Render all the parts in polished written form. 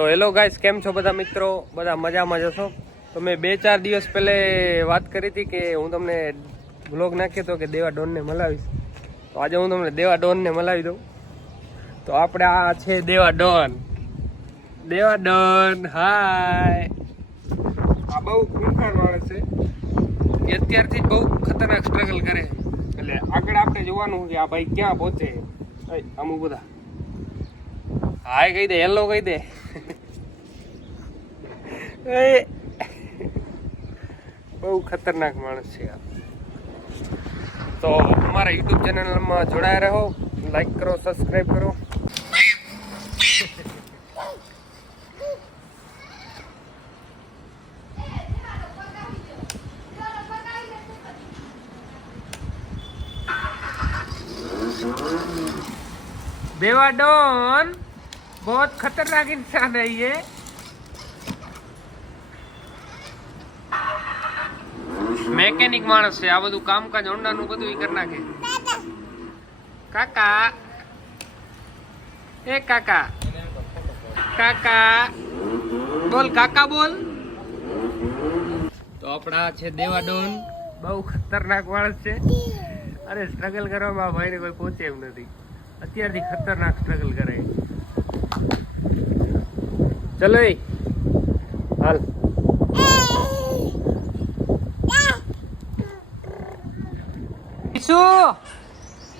તો hello guys, કેમ છો બધા મિત્રો? બધા મજામાં જશો? તો મેં 2-4 દિવસ પહેલે વાત કરી હતી કે હું તમને બ્લોગ નાખ્યો હતો કે દેવા ડોનને મલાવીશ. તો આજે હું તમને દેવા ડોનને મલાવી દઉં. તો આપણે આ છે દેવા ડોન. દેવા ડોન હાય. આ બહુ ખૂંખાર માણસ છે. એ અત્યારથી બહુ ખતરનાક સ્ટ્રગલ કરે. એટલે આગળ આપણે જોવાનું કે આ ભાઈ ક્યાં પહોંચે. અમુક બધા હાય કહી દે, હેલો કહી દે. બહુ ખતરનાક માણસ છે. તો અમારા યુટ્યુબ ચેનલમાં જોડાયા રહો, લાઈક કરો, સબસ્ક્રાઈબ કરો. देवा डॉन बहुत खतरनाक इंसान है ये. મેકેનિક માણસ છે. આ બધું કામકાજ હોન્ડાનું બધું કરી નાખે. કાકા, એ કાકા, કાકા બોલ, કાકા બોલ. તો આપણા છે દેવા ડોન. બહુ ખતરનાક માણસ છે. અરે સ્ટ્રગલ કરવામાં ભાઈને કોઈ પહોંચે એમ નથી. અત્યારથી ખતરનાક સ્ટ્રગલ કરે. ચલો હાલ. શું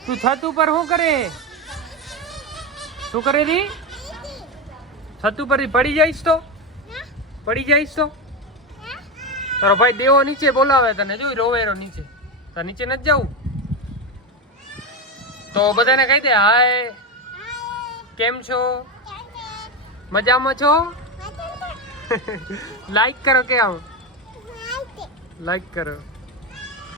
તું છત ઉપર શું કરે? શું કરે રી? છત ઉપર પડી જઈશ તો? પડી જઈશ તો? તારો ભાઈ દેવો નીચે બોલાવે તને. જોઈ રોવેરો નીચે. તાર નીચે નથી જવું? તો બધાને કહી દે હાય. કેમ છો? મજામાં છો? લાઈક કરો કે આમ લાઈક કરો.